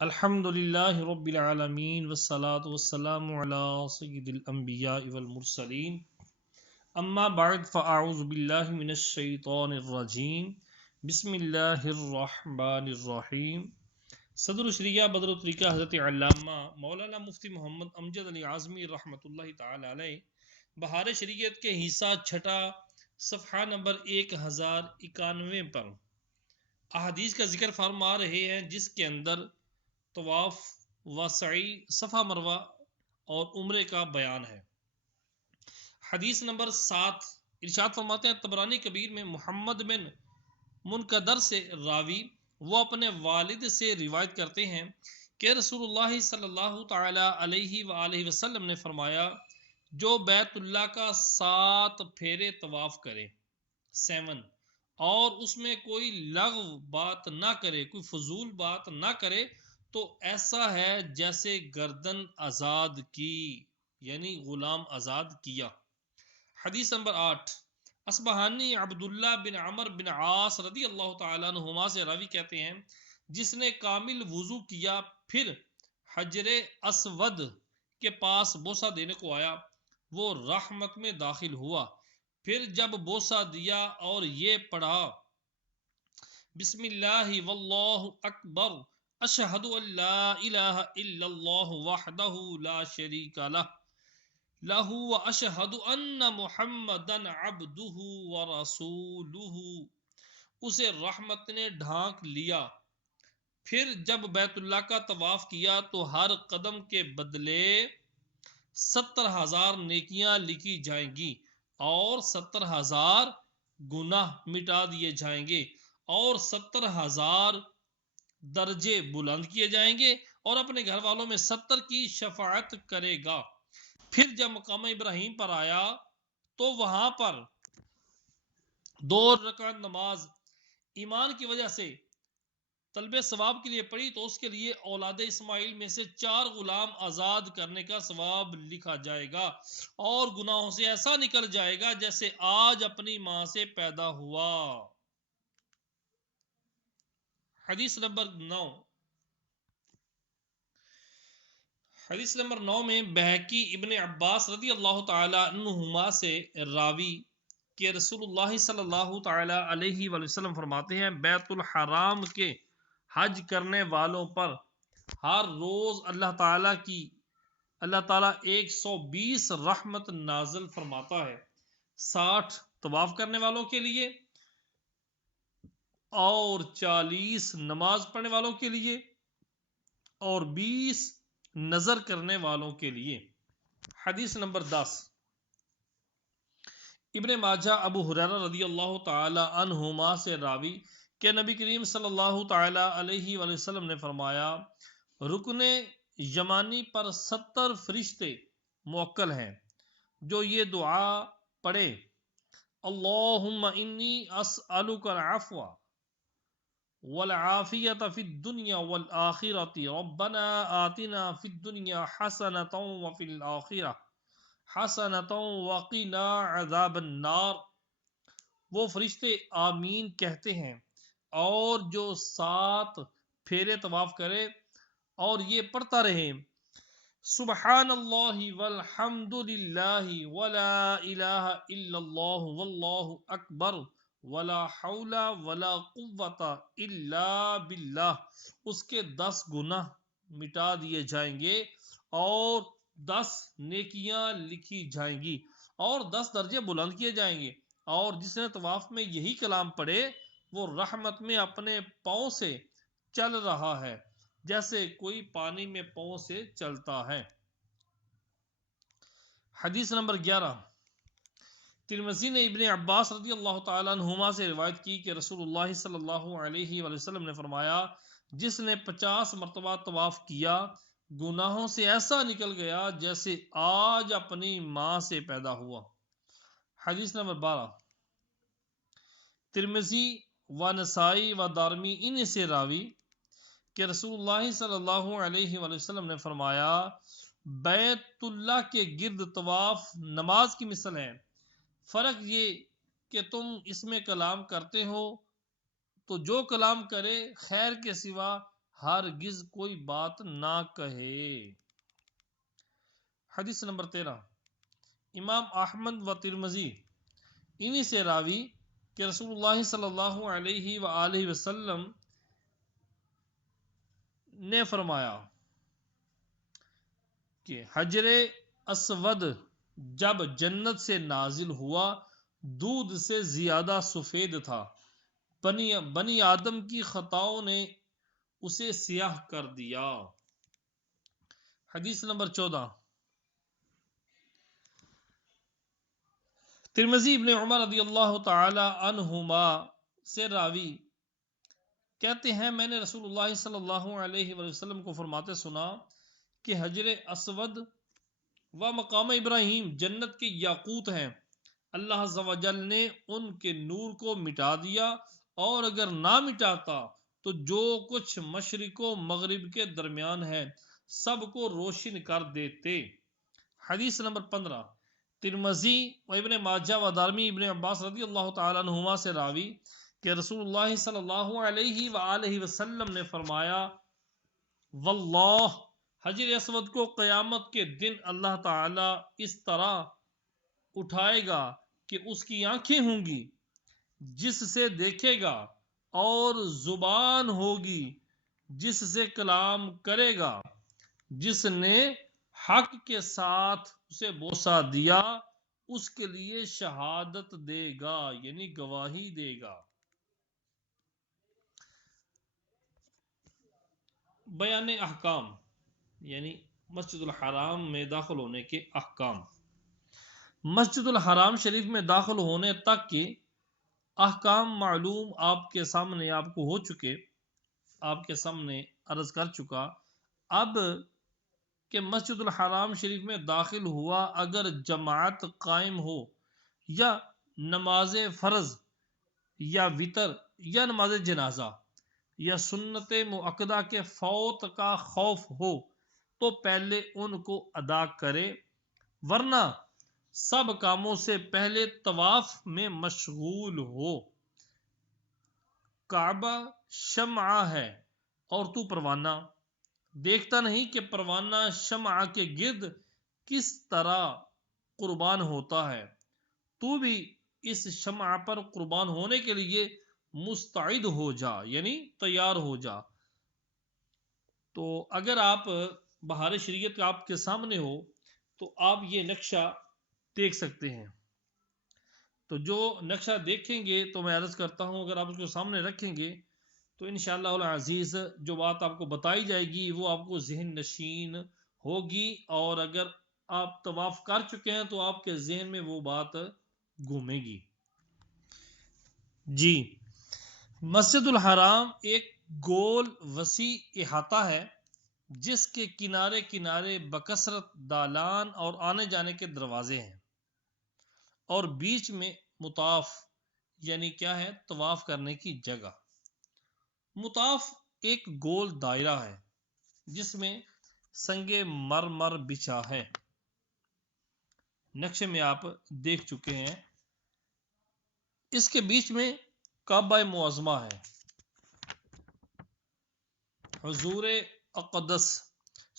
الحمد للہ رب العالمین والصلاة والسلام علی سید الانبیاء والمرسلین اما بعد فاعوذ باللہ من الشیطان الرجیم بسم اللہ الرحمن الرحیم۔ صدر الشریعہ بدر الطریقہ حضرت علامہ مولانا مفتی محمد امجد علی اعظمی رحمۃ اللہ تعالی علیہ بہار شریعت کے حصہ چھٹا صفحہ نمبر 1091 پر احادیث کا ذکر فرما رہے ہیں، جس کے اندر طواف و سعی، صفا مروہ اور عمرے کا بیان ہے۔ حدیث نمبر 7 ارشاد فرماتے ہیں، طبرانی کبیر میں محمد بن منقدر سے راوی وہ اپنے والد سے روایت کرتے ہیں کہ رسول اللہ صلی اللہ تعالی علیہ وآلہ وسلم نے فرمایا، جو بیت اللہ کا 7 پھیرے طواف کرے 7 اور اس میں کوئی لغو بات نہ کرے، کوئی فضول بات نہ کرے، تو ایسا ہے جیسے گردن آزاد کی، یعنی غلام آزاد کیا۔ حدیث نمبر 8 اصبہانی عبداللہ بن عمر بن عاص رضی اللہ تعالیٰ عنہما سے راوی کہتے ہیں، جس نے کامل وضو کیا پھر حجر اسود کے پاس بوسہ دینے کو آیا، وہ رحمت میں داخل ہوا۔ پھر جب بوسہ دیا اور یہ پڑھا، بسم اللہ واللہ اکبر، اشہد ان لا الہ الا اللہ وحدہ لا شریک لہ واشہد ان محمدا عبدہ ورسولہ، اسے رحمت نے ڈھانک لیا۔ پھر جب بیت اللہ کا طواف کیا تو ہر قدم کے بدلے 70,000 نیکیاں لکھی جائیں گی اور 70,000 گناہ مٹا دیے جائیں گے اور 70,000 درجے بلند کیے جائیں گے، اور اپنے گھر والوں میں 70 کی شفاعت کرے گا۔ پھر جب مقام ابراہیم پر آیا تو وہاں پر 2 رکعت نماز ایمان کی وجہ سے طلب ثواب کے لیے پڑھی، تو اس کے لیے اولاد اسماعیل میں سے 4 غلام آزاد کرنے کا ثواب لکھا جائے گا، اور گناہوں سے ایسا نکل جائے گا جیسے آج اپنی ماں سے پیدا ہوا۔ حدیث نمبر 9 حدیث نمبر 9 میں بہقی ابن عباس رضی اللہ تعالی عنہما سے راوی کہ رسول اللہ صلی اللہ تعالی علیہ وآلہ وسلم فرماتے ہیں، بیت الحرام کے حج کرنے والوں پر ہر روز اللہ تعالیٰ 120 رحمت نازل فرماتا ہے، 60 طواف کرنے والوں کے لیے اور 40 نماز پڑھنے والوں کے لیے اور 20 نظر کرنے والوں کے لیے۔ حدیث نمبر 10 ابن ماجہ ابو ہریرہ رضی اللہ تعالی عنہما سے راوی کہ نبی کریم صلی اللہ تعالی علیہ وآلہ وسلم نے فرمایا، رکن یمانی پر 70 فرشتے موکل ہیں جو یہ دعا پڑھے، اللہم انی اسألک العفو والعافیۃ فی الدنیا والآخرۃ، ربنا آتنا فی الدنیا حسنۃ وفی الآخرہ حسنۃ وقنا عذاب النار۔ وہ فرشتے آمین کہتے ہیں، اور جو 7 پھیرے طواف کرے اور یہ پڑھتا رہے، سبحان اللہ والحمد للہ ولا الہ الا اللہ واللہ اکبر ولا حول ولا قوت الا باللہ، اس کے 10 گناہ مٹا دیے جائیں گے اور 10 نیکیاں لکھی جائیں گی اور 10 درجے بلند کیے جائیں گے، اور جس نے طواف میں یہی کلام پڑھے وہ رحمت میں اپنے پاؤں سے چل رہا ہے جیسے کوئی پانی میں پاؤں سے چلتا ہے۔ حدیث نمبر 11 ترمذی نے ابن عباس رضی اللہ تعالیٰ عنہما سے روایت کی کہ رسول اللہ صلی اللہ علیہ وآلہ وسلم نے فرمایا، جس نے 50 مرتبہ طواف کیا گناہوں سے ایسا نکل گیا جیسے آج اپنی ماں سے پیدا ہوا۔ حدیث نمبر 12 ترمذی و نسائی و دارمی ان سے راوی کہ رسول اللہ صلی اللہ علیہ وآلہ وسلم نے فرمایا، بیت اللہ کے گرد طواف نماز کی مثل ہے، فرق یہ کہ تم اس میں کلام کرتے ہو تو جو کلام کرے خیر کے سوا ہرگز کوئی بات نہ کہے۔ حدیث نمبر 13، امام احمد و ترمذی انہی سے راوی کہ رسول اللہ صلی اللہ علیہ وآلہ وسلم نے فرمایا کہ حجر اسود جب جنت سے نازل ہوا دودھ سے زیادہ سفید تھا، بنی آدم کی خطاؤں نے اسے سیاہ کر دیا۔ حدیث نمبر 14، ترمذی ابن عمر رضی اللہ تعالی عنہما سے راوی کہتے ہیں میں نے رسول اللہ صلی اللہ علیہ وسلم کو فرماتے سنا کہ حجر اسود و مقام ابراہیم جنت کے یاقوت ہیں، اللہ عز و جل نے ان کے نور کو مٹا دیا، اور اگر نہ مٹاتا تو جو کچھ مشرق و مغرب کے درمیان ہے سب کو روشن کر دیتے۔ حدیث نمبر 15، ترمذی و ابن ماجہ و دارمی ابن عباس رضی اللہ تعالیٰ عنہما سے راوی کہ رسول اللہ صلی اللہ علیہ وآلہ وسلم نے فرمایا واللہ حجر اسود کو قیامت کے دن اللہ تعالی اس طرح اٹھائے گا کہ اس کی آنکھیں ہوں گی جس سے دیکھے گا، اور زبان ہوگی جس سے کلام کرے گا، جس نے حق کے ساتھ اسے بوسہ دیا اس کے لیے شہادت دے گا، یعنی گواہی دے گا۔ بیان احکام یعنی مسجد الحرام میں داخل ہونے کے احکام۔ مسجد الحرام شریف میں داخل ہونے تک کے احکام معلوم آپ کے سامنے آپ کو ہو چکے، آپ کے سامنے عرض کر چکا۔ اب کہ مسجد الحرام شریف میں داخل ہوا اگر جماعت قائم ہو یا نماز فرض یا وتر یا نماز جنازہ یا سنت مؤکدہ کے فوت کا خوف ہو تو پہلے ان کو ادا کرے، ورنہ سب کاموں سے پہلے طواف میں مشغول ہو۔ کعبہ شمعہ ہے اور تو پروانہ، دیکھتا نہیں کہ پروانہ شمعہ کے گرد کس طرح قربان ہوتا ہے، تو بھی اس شمعہ پر قربان ہونے کے لیے مستعد ہو جا، یعنی تیار ہو جا۔ تو اگر آپ بہار شریعت آپ کے سامنے ہو تو آپ یہ نقشہ دیکھ سکتے ہیں۔ تو جو نقشہ دیکھیں گے تو میں عرض کرتا ہوں اگر آپ اس کو سامنے رکھیں گے تو انشاءاللہ العزیز جو بات آپ کو بتائی جائے گی وہ آپ کو ذہن نشین ہوگی، اور اگر آپ طواف کر چکے ہیں تو آپ کے ذہن میں وہ بات گھومے گی۔ جی، مسجد الحرام ایک گول وسیع احاطہ ہے جس کے کنارے کنارے بکثرت دالان اور آنے جانے کے دروازے ہیں، اور بیچ میں مطاف یعنی کیا ہے طواف کرنے کی جگہ۔ مطاف ایک گول دائرہ ہے جس میں سنگ مرمر بچھا ہے، نقشے میں آپ دیکھ چکے ہیں۔ اس کے بیچ میں کعبہ معظمہ ہے۔ حضور اقدس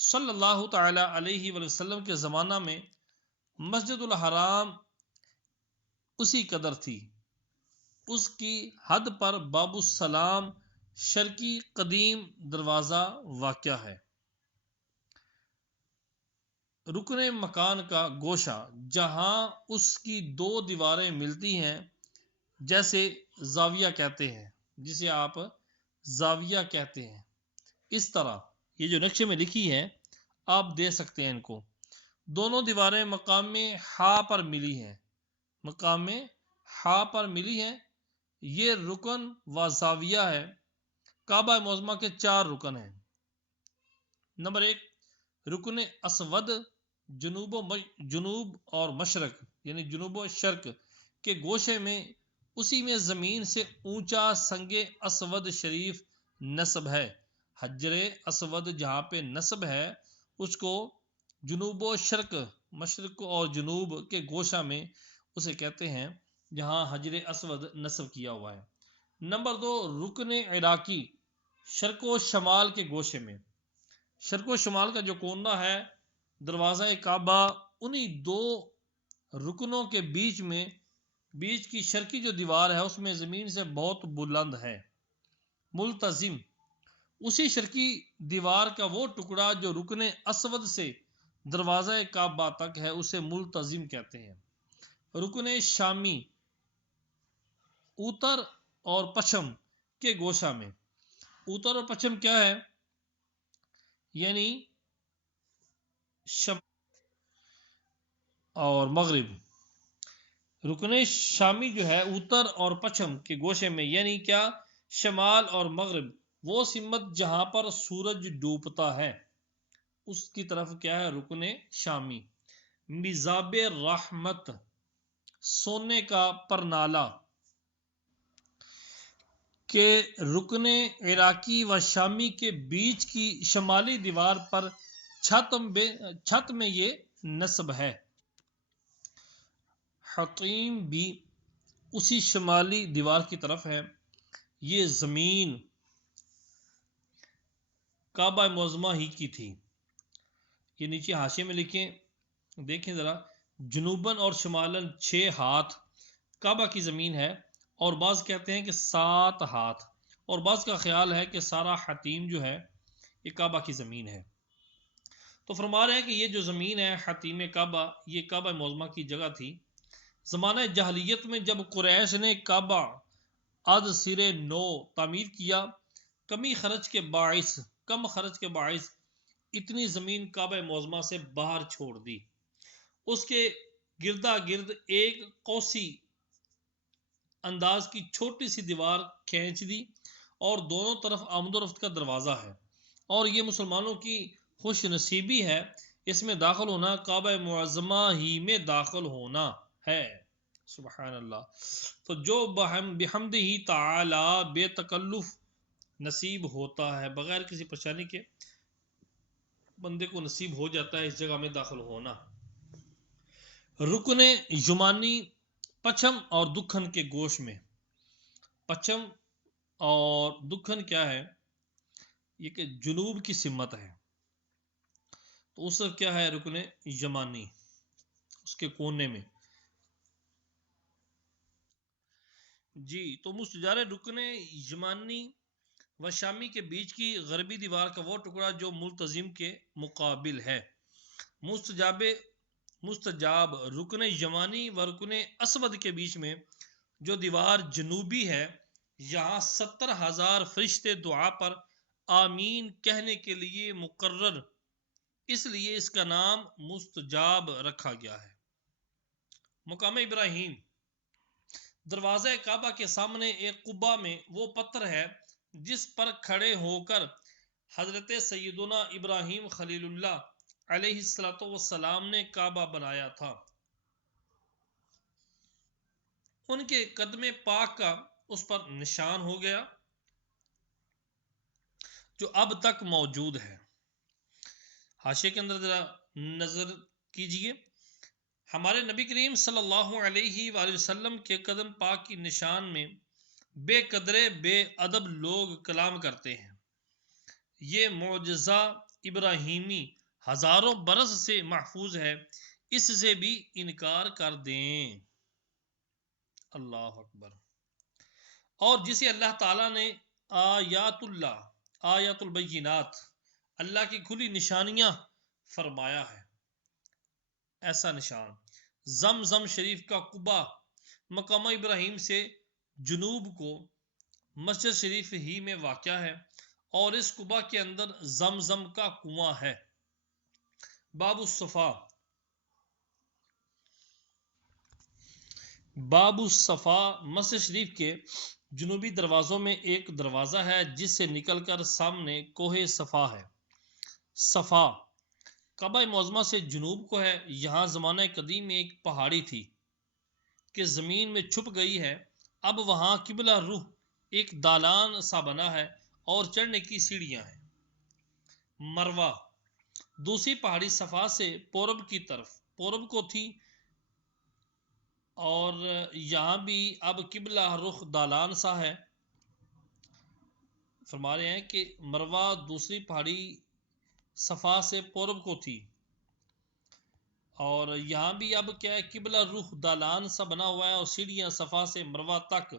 صلی اللہ تعالی علیہ وسلم کے زمانہ میں مسجد الحرام اسی قدر تھی۔ اس کی حد پر باب السلام شرقی قدیم دروازہ واقع ہے، رکن مکان کا گوشہ جہاں اس کی دو دیواریں ملتی ہیں جیسے زاویہ کہتے ہیں، جسے آپ زاویہ کہتے ہیں۔ اس طرح یہ جو نقشے میں لکھی ہے آپ دے سکتے ہیں ان کو۔ دونوں دیواریں مقام ہا پر ملی ہیں، مقام ہا پر ملی ہیں۔ یہ رکن و زاویہ ہے۔ کعبہ معظمہ کے 4 رکن ہیں۔ نمبر 1 رکن اسود جنوب اور مشرق یعنی جنوب و شرق کے گوشے میں، اسی میں زمین سے اونچا سنگ اسود شریف نصب ہے۔ حجر اسود جہاں پہ نصب ہے اس کو جنوب و شرق، مشرق اور جنوب کے گوشہ میں اسے کہتے ہیں جہاں حجر اسود نصب کیا ہوا ہے۔ نمبر 2 رکن عراقی شرق و شمال کے گوشے میں، شرق و شمال کا جو کونا ہے دروازہ کعبہ انہی دو رکنوں کے بیچ کی شرقی جو دیوار ہے اس میں زمین سے بہت بلند ہے، ملتزم۔ اسی شرقی دیوار کا وہ ٹکڑا جو رکن اسود سے دروازہ کعبہ تک ہے اسے ملتزم کہتے ہیں۔ رکن شامی اوتر اور پچھم کے گوشہ میں، اوتر اور پچھم کیا ہے؟ یعنی شمال اور مغرب۔ رکن شامی جو ہے اوتر اور پچھم کے گوشے میں، یعنی کیا؟ شمال اور مغرب، وہ سمت جہاں پر سورج ڈوبتا ہے اس کی طرف کیا ہے؟ رکن شامی۔ میزاب رحمت، سونے کا پرنالہ، کہ رکن عراقی و شامی کے بیچ کی شمالی دیوار پر چھت میں یہ نصب ہے۔ حطیم بھی اسی شمالی دیوار کی طرف ہے۔ یہ زمین کعبہ معظمہ ہی کی تھی۔ یہ نیچے حاشیے میں لکھیں، دیکھیں ذرا، جنوباً اور شمالاً 6 ہاتھ کعبہ کی زمین ہے، اور بعض کہتے ہیں کہ 7 ہاتھ، اور بعض کا خیال ہے کہ سارا حتیم جو ہے یہ کعبہ کی زمین ہے۔ تو فرما رہے ہیں کہ یہ جو زمین ہے حتیم کعبہ، یہ کعبہ معظمہ کی جگہ تھی۔ زمانہ جاہلیت میں جب قریش نے کعبہ از سر نو تعمیر کیا، کم خرچ کے باعث اتنی زمین کعبہ معظمہ سے باہر چھوڑ دی، اس کے گردا گرد ایک قوسی انداز کی چھوٹی سی دیوار کھینچ دی، اور دونوں طرف آمد و رفت کا دروازہ ہے، اور یہ مسلمانوں کی خوش نصیبی ہے، اس میں داخل ہونا کعبہ معظمہ ہی میں داخل ہونا ہے۔ سبحان اللہ۔ تو جو بحمد ہی تعالی بے تکلف نصیب ہوتا ہے، بغیر کسی پریشانی کے بندے کو نصیب ہو جاتا ہے اس جگہ میں داخل ہونا۔ رکن یمانی پچھم اور دکن کے گوش میں، پچھم اور دکن کیا ہے؟ یہ کہ جنوب کی سمت ہے، تو اس کیا ہے؟ رکن یمانی، اس کے کونے میں۔ جی، تو مستجار رکن یمانی و شامی کے بیچ کی غربی دیوار کا وہ ٹکڑا جو ملتزم کے مقابل ہے۔ مستجاب رکن یمانی و رکن اسود کے بیچ میں جو دیوار جنوبی ہے، یہاں 70,000 فرشتے دعا پر آمین کہنے کے لیے مقرر، اس لیے اس کا نام مستجاب رکھا گیا ہے۔ مقام ابراہیم، دروازہ کعبہ کے سامنے ایک قبہ میں وہ پتھر ہے جس پر کھڑے ہو کر حضرت سیدنا ابراہیم خلیل اللہ علیہ السلام نے کعبہ بنایا تھا۔ ان کے قدم پاک کا اس پر نشان ہو گیا جو اب تک موجود ہے۔ حاشیے کے اندر ذرا نظر کیجئے، ہمارے نبی کریم صلی اللہ علیہ وآلہ وسلم کے قدم پاک کی نشان میں بے قدرے بے ادب لوگ کلام کرتے ہیں۔ یہ معجزہ ابراہیمی ہزاروں برس سے محفوظ ہے، اس سے بھی انکار کر دیں۔ اللہ اکبر۔ اور جسے اللہ تعالیٰ نے آیات البینات، اللہ کی کھلی نشانیاں فرمایا ہے، ایسا نشان زمزم شریف کا قبہ مقام ابراہیم سے جنوب کو مسجد شریف ہی میں واقع ہے، اور اس قبہ کے اندر زمزم کا کنواں ہے۔ باب الصفا، مسجد شریف کے جنوبی دروازوں میں ایک دروازہ ہے جس سے نکل کر سامنے کوہ صفا ہے۔ صفا کعبہ معظمہ سے جنوب کو ہے۔ یہاں زمانہ قدیم میں ایک پہاڑی تھی کہ زمین میں چھپ گئی ہے، اب وہاں قبلہ رخ ایک دالان سا بنا ہے اور چڑھنے کی سیڑھیاں ہیں۔ مروہ دوسری پہاڑی صفا سے پورب کو تھی، اور یہاں بھی اب قبلہ رخ دالان سا ہے۔ فرما رہے ہیں کہ مروہ دوسری پہاڑی صفا سے پورب کو تھی، اور یہاں بھی اب کیا ہے، قبلہ رخ دالان سا بنا ہوا ہے، اور سیڑھیاں صفا سے مروہ تک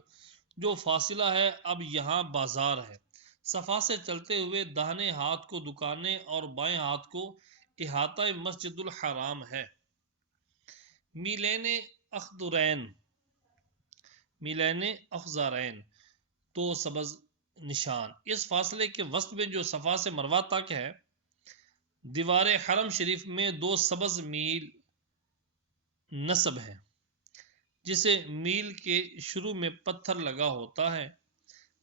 جو فاصلہ ہے اب یہاں بازار ہے۔ صفا سے چلتے ہوئے داہنے ہاتھ کو دکانیں اور بائیں ہاتھ کو احاطہ مسجد الحرام ہے۔ میلین اخضرین، میلین افزارین، تو سبز نشان، اس فاصلے کے وسط میں جو صفا سے مروہ تک ہے، دیوار حرم شریف میں 2 سبز میل نصب ہے، جسے میل کے شروع میں پتھر لگا ہوتا ہے،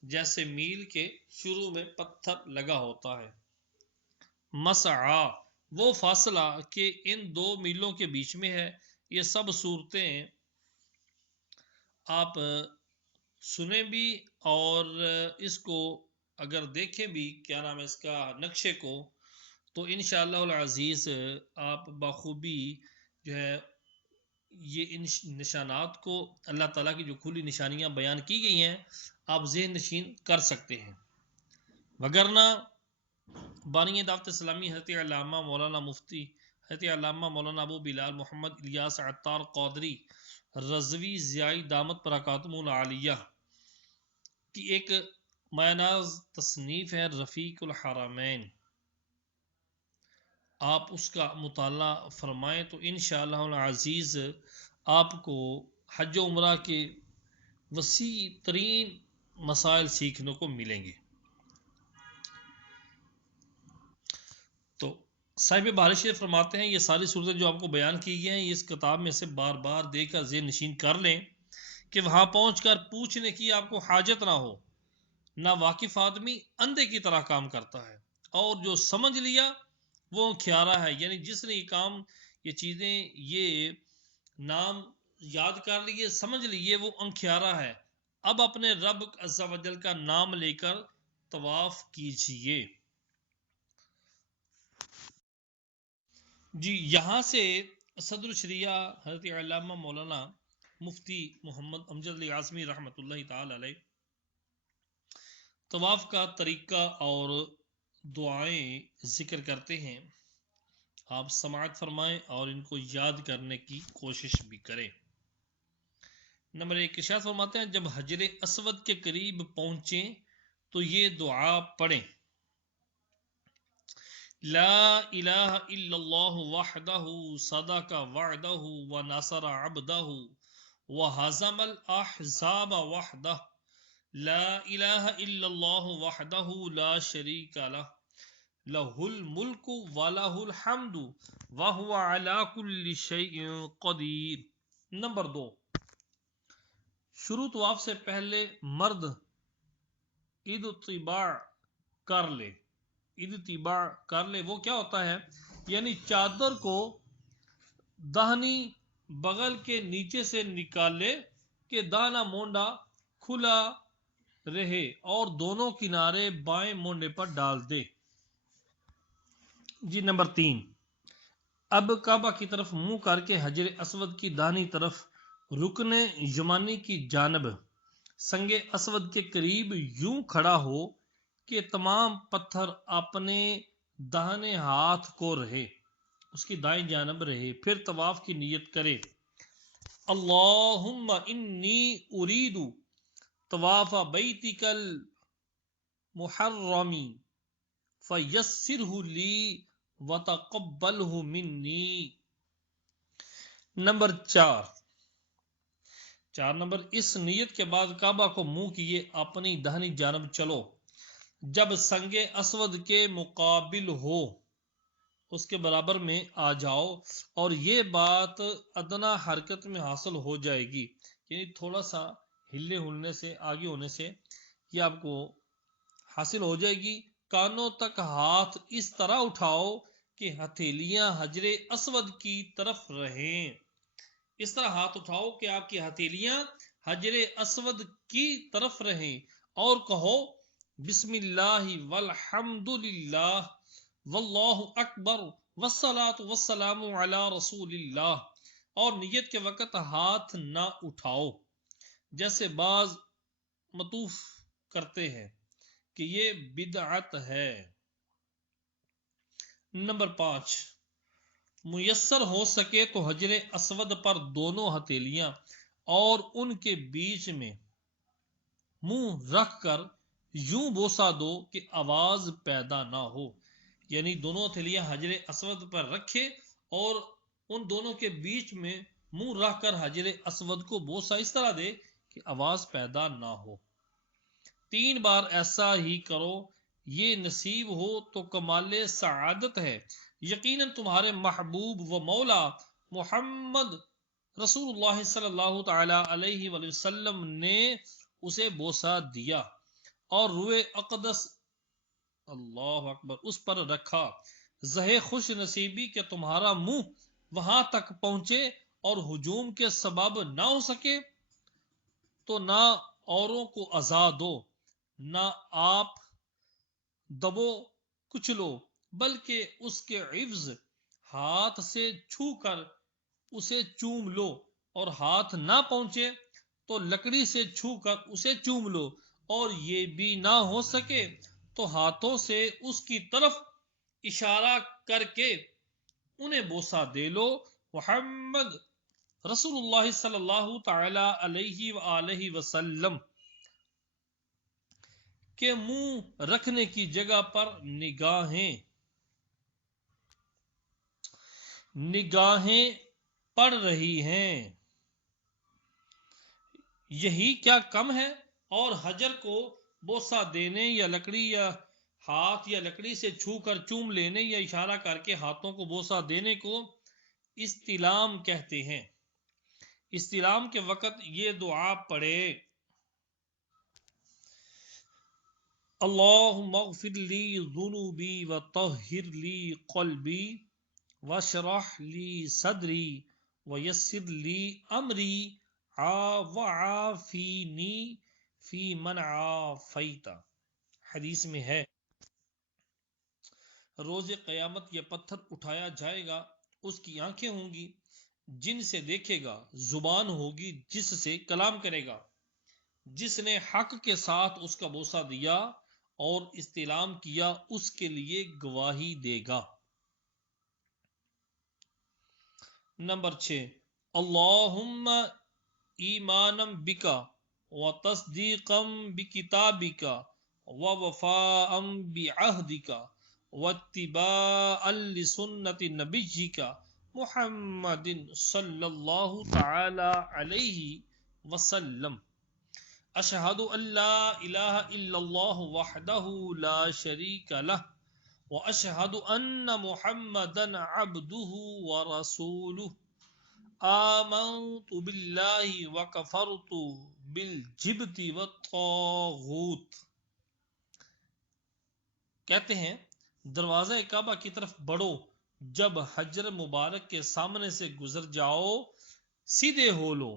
جیسے میل کے شروع میں پتھر لگا ہوتا ہے۔ مسعا، وہ فاصلہ کہ ان 2 میلوں کے بیچ میں ہے۔ یہ سب صورتیں آپ سنیں بھی اور اس کو اگر دیکھیں بھی، کیا نام ہے اس کا، نقشے کو، تو انشاءاللہ العزیز آپ بخوبی جو ہے یہ ان نشانات کو، اللہ تعالیٰ کی جو کھلی نشانیاں بیان کی گئی ہیں، آپ ذہن نشین کر سکتے ہیں۔ وگرنہ بانی دعوت اسلامی حضرت علامہ مولانا مفتی حضرت علامہ مولانا ابو بلال محمد الیاس عطار قادری رضوی ضیائی دامت برکاتہم العالیہ کی ایک معناز تصنیف ہے رفیق الحرمین، آپ اس کا مطالعہ فرمائیں تو انشاءاللہ العزیز آپ کو حج و عمرہ کے وسیع ترین مسائل سیکھنے کو ملیں گے۔ تو صاحب بہار شریف فرماتے ہیں، یہ ساری صورتیں جو آپ کو بیان کی گئی ہیں، اس کتاب میں سے بار بار دیکھ کر ذہن نشین کر لیں کہ وہاں پہنچ کر پوچھنے کی آپ کو حاجت نہ ہو۔ نہ واقف آدمی اندھے کی طرح کام کرتا ہے، اور جو سمجھ لیا وہ کھیارا ہے، یعنی جس نے یہ کام، یہ چیزیں، یہ نام یاد کر لیے، سمجھ لیے، وہ انکھیارا ہے۔ اب اپنے رب عز و جل کا نام لے کر طواف کیجئے۔ جی، یہاں سے صدر الشریعہ حضرت علامہ مولانا مفتی محمد امجد علی اعظمی رحمۃ اللہ تعالی علیہ طواف کا طریقہ اور دعائیں ذکر کرتے ہیں، آپ سماعت فرمائیں اور ان کو یاد کرنے کی کوشش بھی کریں۔ نمبر 1، ارشاد فرماتے ہیں جب حجر اسود کے قریب پہنچیں تو یہ دعا پڑھیں: لا الہ الا اللہ وحدہ صدق وعدہ ونصر عبدہ وہزم الاحزاب وحدہ، لا الہ الا اللہ وحدہ لا شریک لہ، لہ الملک ولہ الحمد وہو علی کل شیء قدیر۔ نمبر 2، شروع طواف سے پہلے مرد اضطباع کر لے۔ اضطباع کر لے وہ کیا ہوتا ہے؟ یعنی چادر کو داہنی بغل کے نیچے سے نکالے کہ داہنا مونڈا کھلا رہے اور دونوں کنارے بائیں مونڈے پر ڈال دے۔ جی، نمبر 3، اب کعبہ کی طرف منہ کر کے حجر اسود کی داہنی طرف رکن یمانی کی جانب سنگ اسود کے قریب یوں کھڑا ہو کہ تمام پتھر اپنے داہنے ہاتھ کو رہے، اس کی دائیں جانب رہے، پھر طواف کی نیت کرے: اللہم انی ارید طواف بیتک المحرم فیسرہ لی وتقبلہ منی۔ نمبر 4 نمبر، اس نیت کے بعد کعبہ کو منہ کیے اپنی داہنی جانب چلو، جب سنگ اسود کے مقابل ہو اس کے برابر میں آ جاؤ، اور یہ بات ادنا حرکت میں حاصل ہو جائے گی، یعنی تھوڑا سا ہلنے ہلنے سے، آگے ہونے سے یہ آپ کو حاصل ہو جائے گی۔ کانوں تک ہاتھ اس طرح اٹھاؤ کہ ہتھیلیاں حجر اسود کی طرف رہیں، اس طرح ہاتھ اٹھاؤ کہ آپ کی ہتھیلیاں حجر اسود کی طرف رہیں، اور کہو بسم اللہ والحمد للہ واللہ اکبر والصلاۃ والسلام علی رسول اللہ، اور نیت کے وقت ہاتھ نہ اٹھاؤ جیسے بعض مطوف کرتے ہیں کہ یہ بدعت ہے۔ نمبر 5، میسر ہو سکے تو حجر اسود پر دونوں ہتھیلیاں اور ان کے بیچ میں منہ رکھ کر یوں بوسہ دو کہ آواز پیدا نہ ہو، یعنی دونوں ہتھیلیاں حجر اسود پر رکھے اور ان دونوں کے بیچ میں منہ رکھ کر حجر اسود کو بوسہ اس طرح دے کہ آواز پیدا نہ ہو۔ 3 بار ایسا ہی کرو، یہ نصیب ہو تو کمال سعادت ہے۔ یقیناً تمہارے محبوب و مولا محمد رسول اللہ صلی اللہ تعالی علیہ وآلہ وسلم نے اسے بوسہ دیا اور روئے اقدس اللہ اکبر اس پر رکھا۔ زہ خوش نصیبی کہ تمہارا منہ وہاں تک پہنچے اور ہجوم کے سبب نہ ہو سکے تو نہ اوروں کو اذا دو، نہ آپ دبو کچلو، بلکہ اس کے عوض ہاتھ سے چھو کر اسے چوم لو، اور ہاتھ نہ پہنچے تو لکڑی سے چھو کر اسے چوم لو، اور یہ بھی نہ ہو سکے تو ہاتھوں سے اس کی طرف اشارہ کر کے انہیں بوسہ دے لو۔ محمد رسول اللہ صلی اللہ تعالی علیہ وآلہ وسلم کے منہ رکھنے کی جگہ پر نگاہیں پڑ رہی ہیں، یہی کیا کم ہے؟ اور حجر کو بوسہ دینے یا لکڑی یا ہاتھ یا لکڑی سے چھو کر چوم لینے یا اشارہ کر کے ہاتھوں کو بوسہ دینے کو استلام کہتے ہیں۔ استلام کے وقت یہ دعا پڑھے: اللہم اغفر لی ذنوبی وطہر لی قلبی واشرح لی صدری ویسر لی امری وعافینی فی من عافیت۔ حدیث میں ہے روز قیامت یہ پتھر اٹھایا جائے گا، اس کی آنکھیں ہوں گی جن سے دیکھے گا، زبان ہوگی جس سے کلام کرے گا، جس نے حق کے ساتھ اس کا بوسہ دیا اور استلام کیا اس کے لیے گواہی دے گا۔ نمبر 6، اللہم ایمانا بکا وتصدیقا بکتابکا ووفاء بعہدکا واتباعا لسنت نبیک محمد صلی اللہ تعالی علیہ وسلم۔ اشہد ان لا الہ الا اللہ وحدہ لا شریک لہ واشہد ان محمدا عبدہ ورسولہ۔ آمنت باللہ وکفرت بالجبت والطاغوت۔ کہتے ہیں دروازہ کعبہ کی طرف بڑھو، جب حجر مبارک کے سامنے سے گزر جاؤ سیدھے ہو لو،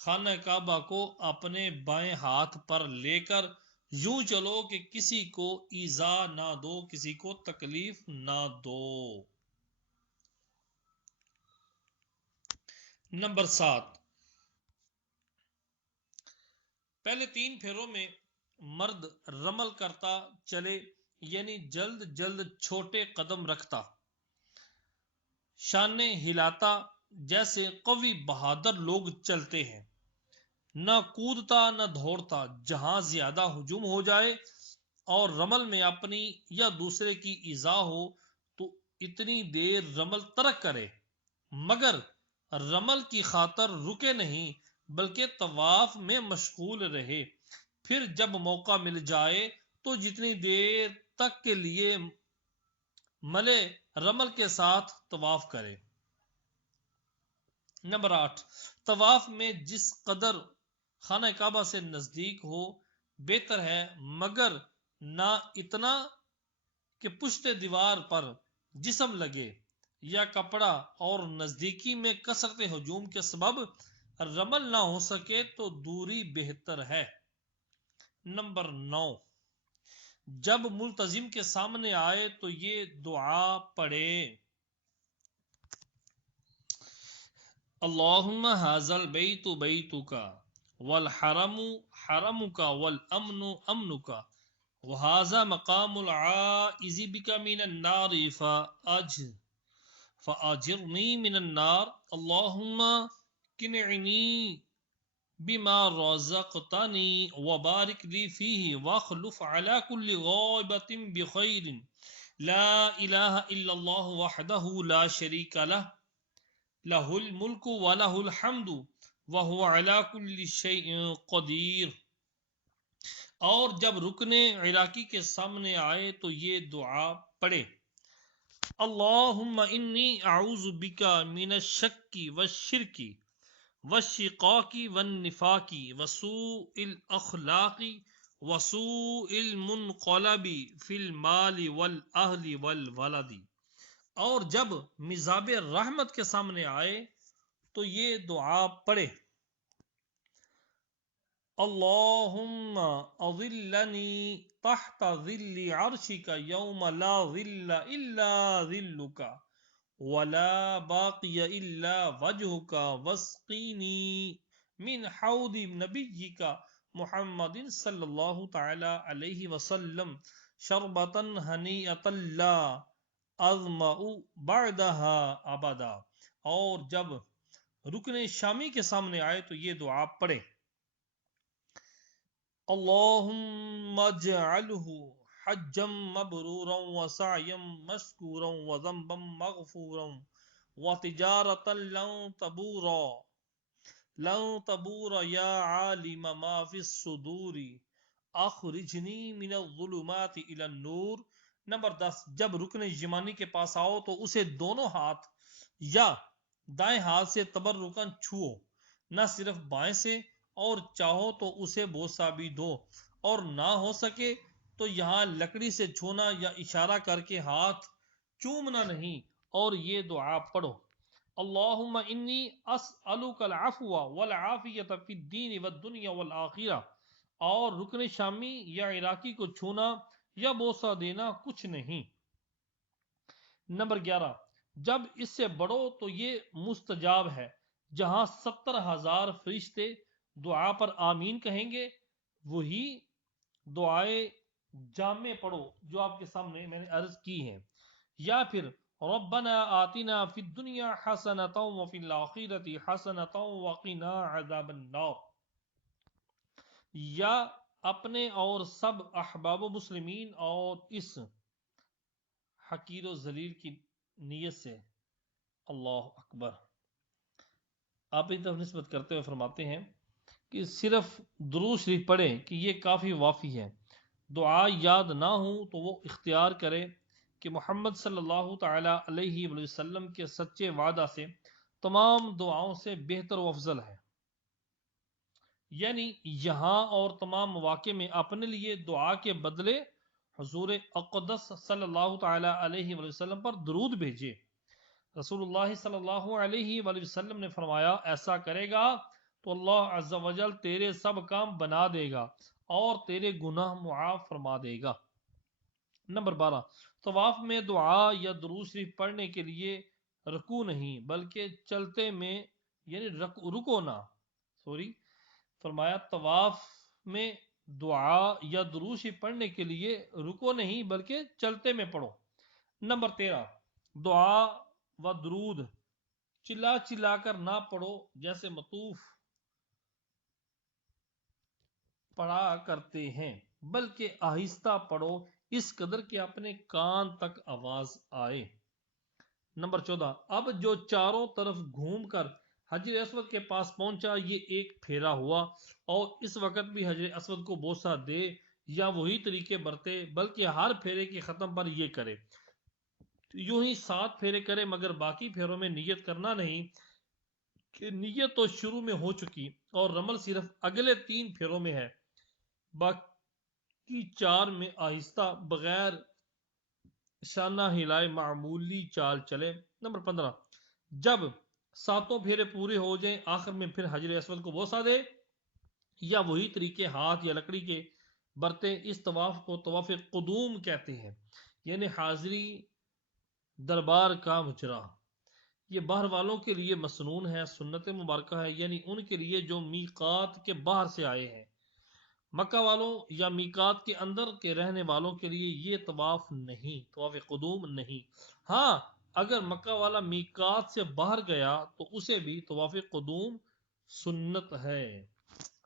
خانہ کعبہ کو اپنے بائیں ہاتھ پر لے کر یوں چلو کہ کسی کو ایذا نہ دو، کسی کو تکلیف نہ دو۔ نمبر 7، پہلے 3 پھیروں میں مرد رمل کرتا چلے، یعنی جلد جلد چھوٹے قدم رکھتا، شانے ہلاتا جیسے قوی بہادر لوگ چلتے ہیں، نہ کودتا نہ دوڑتا جہاں زیادہ ہجوم ہو جائے، اور رمل میں اپنی یا دوسرے کی ایذا ہو تو اتنی دیر رمل ترک کرے، مگر رمل کی خاطر رکے نہیں بلکہ طواف میں مشغول رہے، پھر جب موقع مل جائے تو جتنی دیر تک کے لیے ملے رمل کے ساتھ طواف کرے۔ نمبر 8، طواف میں جس قدر خانہ کعبہ سے نزدیک ہو بہتر ہے، مگر نہ اتنا کہ پشت دیوار پر جسم لگے یا کپڑا، اور نزدیکی میں کثرت ہجوم کے سبب رمل نہ ہو سکے تو دوری بہتر ہے۔ نمبر 9، جب ملتزم کے سامنے آئے تو یہ دعا پڑھے: اللہم ھذا البیت بیتک والحرم حرمک والامن امنک وهذا مقام العائذ بك من النار فأجرني من النار اللهم قنعني بما رزقتني وبارك لي فيه واخلف على كل غائبة بخير لا إله إلا الله وحده لا شريك له له الملك وله الحمد وهو على كل شيء قدیر۔ اور جب رکن عراقی کے سامنے آئے تو یہ دعا پڑھے، اللہم انی اعوذ بک من الشک والشرک والشقاق والنفاق وسوء الاخلاق وسوء المنقلب فی المال والاہل والولد۔ اور جب مذاب رحمت کے سامنے آئے تو یہ دعا پڑھے، اللہم اظلنی تحت ظل عرشک یوم لا ظل الا ظلک ولا باقی الا وجہک واسقینی من حوض نبیک محمد صلی اللہ تعالی علیہ وسلم شربتا ہنیئتا لا اظمأ بعدہا ابدا۔ اور جب رکن شامی کے سامنے آئے تو یہ دعا پڑھے، اللہم اجعلہ حجا مبرورا وسعیا مشکورا وذنبا مغفورا وتجارتا لن تبور یا عالم ما فی الصدور اخرجنی من الظلمات الی النور۔ نمبر 10، جب رکن یمانی کے پاس آؤ تو اسے دونوں ہاتھ یا دائیں ہاتھ سے تبرکاً چھو، نہ صرف بائیں سے، اور چاہو تو اسے بوسہ بھی دو، اور نہ ہو سکے تو یہاں لکڑی سے چھونا یا اشارہ کر کے ہاتھ چومنا نہیں۔ اور یہ دعا پڑھو، اللہم انی اسألک العفو والعافیت فی الدین والدنیا والآخرہ۔ اور رکن شامی یا عراقی کو چھونا یا بوسہ دینا کچھ نہیں۔ نمبر 11، جب اس سے بڑھو تو یہ مستجاب ہے، جہاں 70,000 فرشتے دعا پر آمین کہیں گے۔ وہی دعائے جامع پڑھو جو آپ کے سامنے میں نے عرض کی ہیں، یا پھر ربنا آتنا فی الدنیا حسنۃ وفی الآخرۃ حسنۃ وقنا عذاب النار، یا اپنے اور سب احباب و مسلمین اور اس حقیر و ذلیل کی نیت سے۔ اللہ اکبر۔ آپ ان طرف نسبت کرتے ہوئے فرماتے ہیں کہ صرف درود شریف پڑھیں کہ یہ کافی وافی ہے۔ دعا یاد نہ ہو تو وہ اختیار کرے کہ محمد صلی اللہ تعالی علیہ وآلہ وسلم کے سچے وعدہ سے تمام دعاؤں سے بہتر و افضل ہے، یعنی یہاں اور تمام مواقع میں اپنے لیے دعا کے بدلے حضور اقدس صلی اللہ تعالی علیہ وآلہ وسلم پر درود بھیجے۔ رسول اللہ صلی اللہ علیہ وآلہ وسلم نے فرمایا، ایسا کرے گا تو اللہ عز و جل تیرے سب کام بنا دے گا اور تیرے گناہ معاف فرما دے گا۔ نمبر 12، طواف میں دعا یا درود شریف پڑھنے کے لیے رکوع نہیں بلکہ چلتے میں، یعنی رکو نہ، فرمایا طواف میں دعا یا درود شریف پڑھنے کے لیے رکو نہیں بلکہ چلتے میں پڑھو۔ نمبر 13، دعا و درود چلا چلا کر نہ پڑھو جیسے مطوف پڑھا کرتے ہیں، بلکہ آہستہ پڑھو، اس قدر کہ اپنے کان تک آواز آئے۔ نمبر 14، اب جو چاروں طرف گھوم کر حجر اسود کے پاس پہنچا یہ ایک پھیرا ہوا، اور اس وقت بھی حجر اسود کو بوسہ دے یا وہی طریقے برتے، بلکہ ہر پھیرے کے ختم پر یہ کرے۔ یوں ہی 7 پھیرے کرے، مگر باقی پھیروں میں نیت کرنا نہیں کہ نیت تو شروع میں ہو چکی اور رمل صرف اگلے 3 پھیروں میں ہے، باقی 4 میں آہستہ بغیر شانہ ہلائے معمولی چال چلے۔ نمبر 15، جب 7 پھیرے پورے ہو جائیں آخر میں پھر حجر اسود کو بوسہ دے یا وہی طریقے ہاتھ یا لکڑی کے برتے۔ اس طواف کو طواف قدوم کہتے ہیں، یعنی حاضری دربار کا مجرا۔ یہ باہر والوں کے لیے مسنون ہے، سنت مبارکہ ہے، یعنی ان کے لیے جو میقات کے باہر سے آئے ہیں۔ مکہ والوں یا میقات کے اندر کے رہنے والوں کے لیے یہ طواف نہیں، طواف قدوم نہیں۔ ہاں اگر مکہ والا میقات سے باہر گیا تو اسے بھی طواف قدوم سنت ہے۔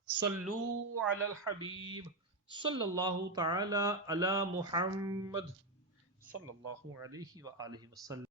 صلو علی الحبیب صلی اللہ تعالی علی محمد صلی اللہ علیہ وآلہ وسلم۔